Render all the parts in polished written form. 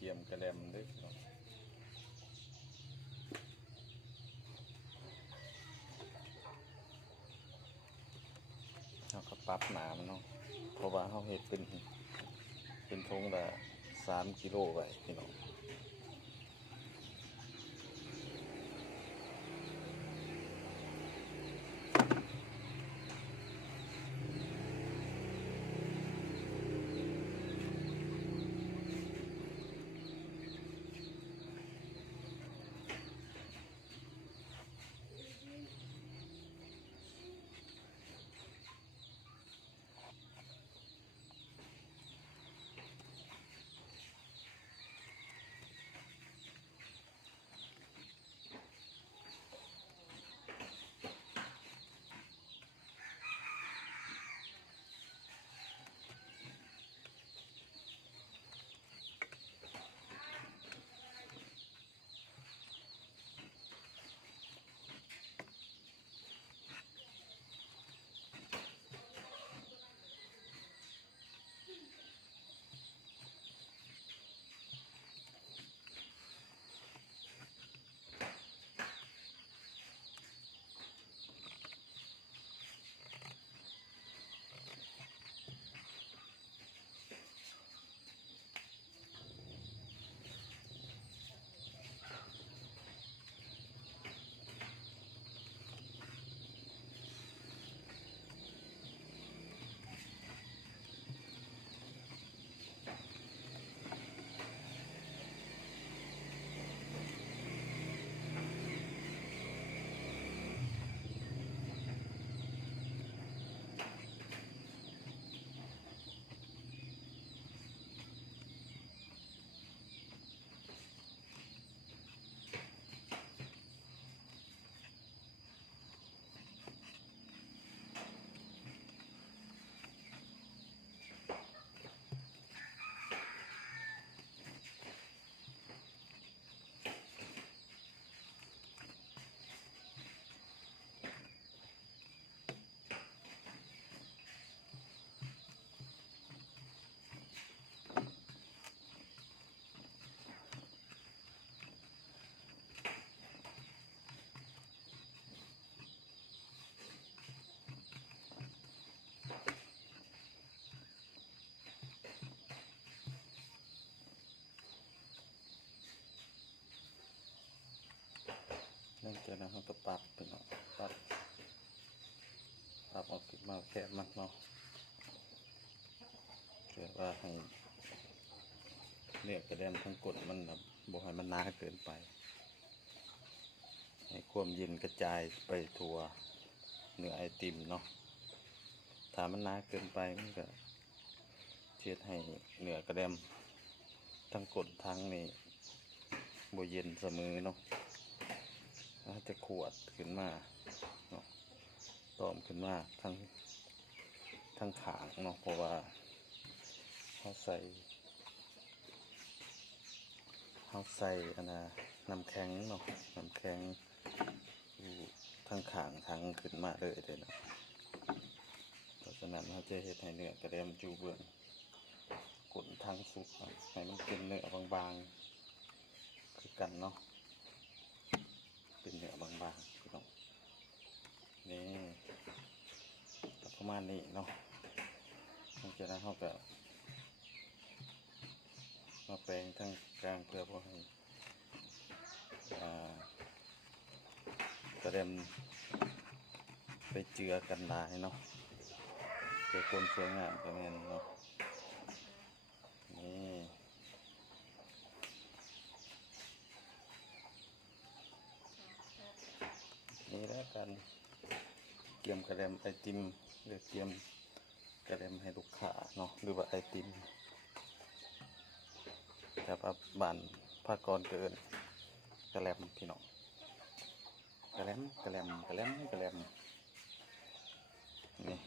เกียมกระแลมด้วยเราก็ปรับหนามันเนาะเพราะว่าเขาเห็ดเป็นทงละ3 กิโลไว้พี่น้องนั่นเจอนะเขาก็ปรับไปเนาะปรับออกมาแค่มากเนาะเพื่อว่าให้เนื้อกระเด็นทั้งกดมันแบบบ่ให้มันหนาเกินไปให้ความเย็นกระจายไปทั่วเนื้อไอติมเนาะถ้ามันหนาเกินไปมันก็เช็ดให้เนื้อกระเด็นทั้งกดทั้งนี่บ่เย็นเสมอเนาะจะขวดขึ้นมาเนาะตอมขึ้นมาทั้งขางเนาะเพราะว่าเขาใส่อันน่ะน้ำแข็งเนาะน้ำแข็งอยู่ทั้งขางทั้งขึ้นมาเลยเด้เนาะเพราะฉะนั้นเขาจะเฮ็ดให้เนื้อกระเด็มจูเบื้องกดทั้งสุกให้มันเป็นเนื้อบางๆคือกันเนาะเป็นเนื้อบางๆพี่น้องนี่ประมาณนี้เนาะหลังจากนั้นเขาก็มาแปลงทั้งกลางเพื่อพอให้กระเด็นไปเจือกันได้เนาะเพื่อความสวยงามกันเองเนาะนี่แล้วกันเกียมกระเด็นไอติมหรือเกียมกระเด็นให้ลูกค้าเนาะหรือว่าไอติมแต่ว่าบ้านภาคกรเกินกระแลมพี่น้องกระแลมนี่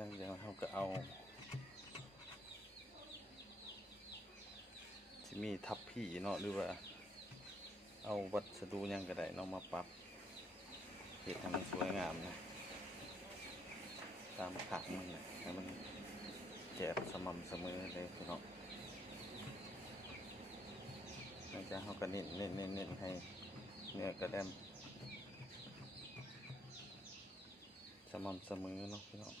ดังนั้นเราก็เอา มีทับพี่เนาะหรือว่าเอาวัสดุหยังก็ได้เนาะมาปรับเฮ็ดให้มันสวยงามนะตามขางมันนะให้มันแจบสม่ำเสมอเลยพี่น้องหลังจากเขาก็เน้นให้เนื้อกระแดมสม่ำเสมอเนาะพี่น้อง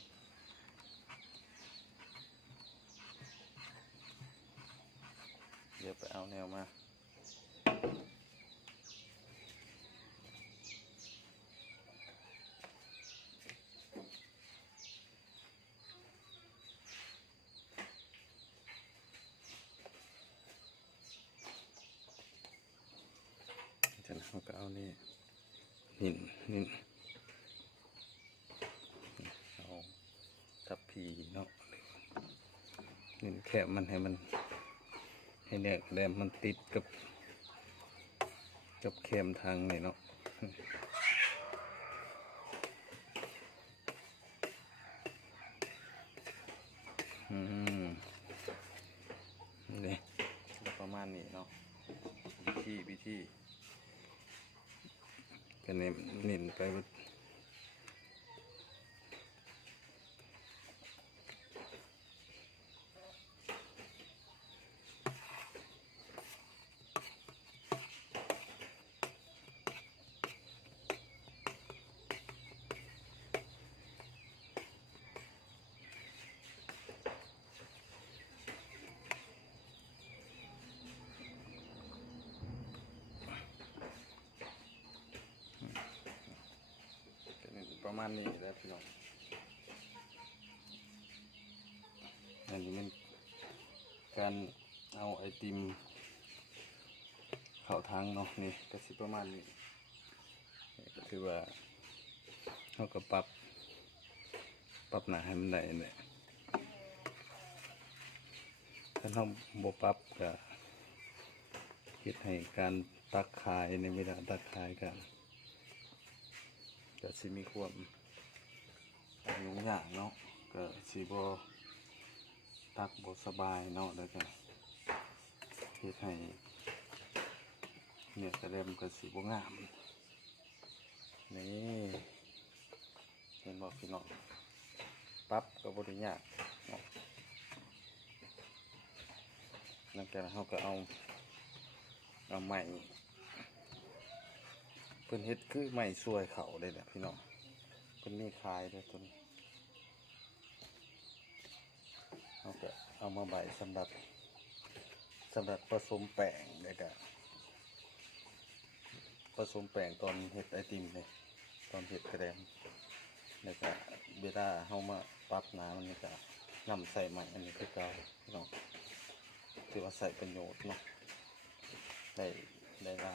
เดี๋ยวไปเอาแนวมาจากนั้นเราก็เอานี่นินเอาทับพีเนาะนินแค่มันให้มันให้เนื้อกระแดมมันติดกับเข็มทางนี่เนาะนี่ประมาณนี้เนาะวิธีก็เน้นไปประมาณนี้แล้วพี่น้องอันนี้มันการเอาไอติมเข้าทางเนาะนี่ก็สิประมาณนี้ก็คือว่าเขาก็ปรับหนาให้มันได้เนี่ยถ้าเราบ่ปรับก็เฮ็ดให้การตักขายในเวลาตักขายกันก็สิมีความยุ่งยากเนาะก็สิบ่ตักบ่สบายเนาะแล้วก็เฮ็ดให้เนี่ยกระเด็มก็สิบ่งามนี่เห็นบ่พี่น้องปรับก็บ่ได้ยากเนาะหลังจากนั้นเราก็เอาไม้เพิ่นเฮ็ดคือไม้สวยเขาเลยแหละพี่น้องเพิ่นมีขายด้วยตัวนี้เราก็เอามาใบสำหรับผสมแป้งแล้วก็ผสมแป้งตอนเฮ็ดไอติมเลยตอนเฮ็ดกระแดมแล้วก็เวลาเฮามาปรับน้ำมันก็นำใส่ใหม่อันนี้คือเก่าพี่น้องถือว่าใส่ประโยชน์เนาะได้หลากห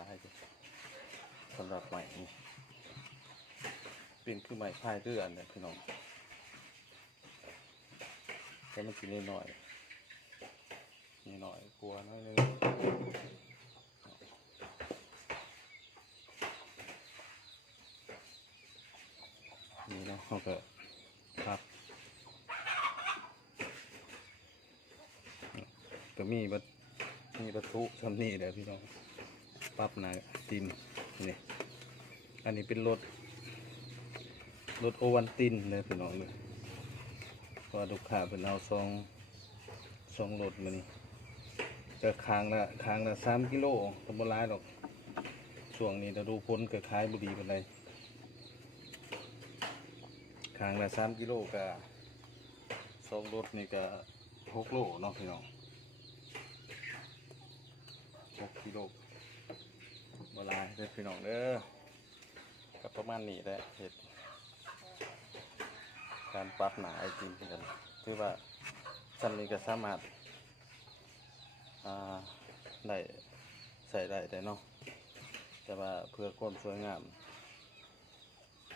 ลายสำหรับใหม่นี่เป็นคือใหม่พายเรือเนี่ยพี่น้องแต่มันกินนิดหน่อยกลัวน้อยนึงนี่เนาะเขาก็พับก็มีวัตถุทำนี่เดี๋ยวพี่น้องปั๊บหนาตินนี่อันนี้เป็นรถโอวันตินเลยพี่น้องเลยว่าลูกค้าเป็นเอาซองรถมานี่จะค้างละ3 กิโลทำบุร้ายหรอกช่วงนี้จะดูพ้นก็ขายบุรีเป็นไรค้างละ3 กิโลกับซองรถนี่ก็6 โลเนาะพี่น้อง6 กิโลบลายได้พี่น้องเด้อกับประมาณนี้แหละเห็ดการปรับหนาไอติมกันคือว่าซันนี้ก็สามารถได้ใส่ได้เนาะแต่ว่าเพื่อความสวยงาม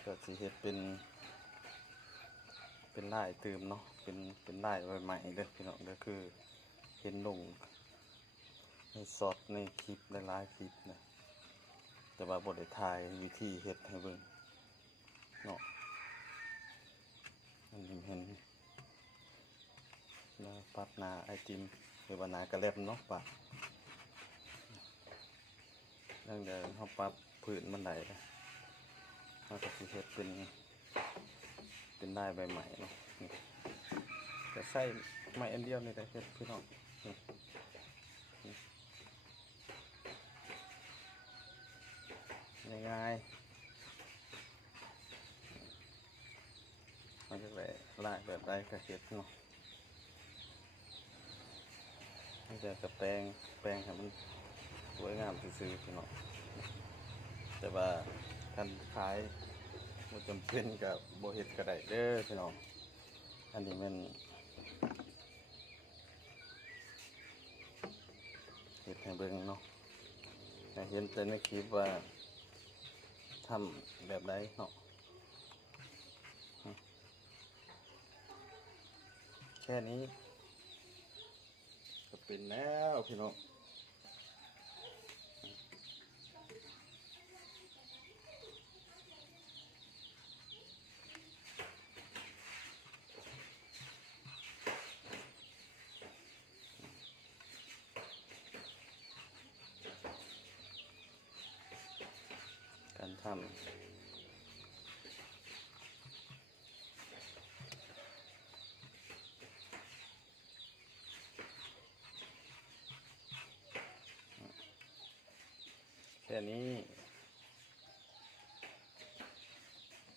ก็สิเห็ดเป็นลายตืมเนาะเป็นลายใหม่ๆเด้อพี่น้องเด้อคือเห็นลงในสดในคลิปหลายคลิปนะแต่ว่าบทได้ถ่ายวิธีเฮ็ดให้เบิ่งเนาะอันนี้เห็นแล้วปรับหน้าไอติม หรือว่าหนากระเล็บเนาะปะเรื่องเดิมเขาปรับพื้นบันไดนะเขาจะเฮ็ดเป็นได้ใบใหม่เนาะจะใส่ไม้อันเดียวนี่ได้เฮ็ดพี่น้องง่ายๆมันจะแบบลากแบบได้ก็เฮ็ดเนาะนี่จะกระแปลงให้มันสวยงามซื่อๆพี่น้องแต่ว่าท่านขายบ่จำเป็นกับบ่เฮ็ดก็ได้เด้อพี่น้องอันนี้มันเฮ็ดให้เบิ่งเนาะให้เห็นแต่ในคลิปว่าทำแบบใดเนาะแค่นี้ก็เป็นแล้วพี่น้องการทำแค่นี้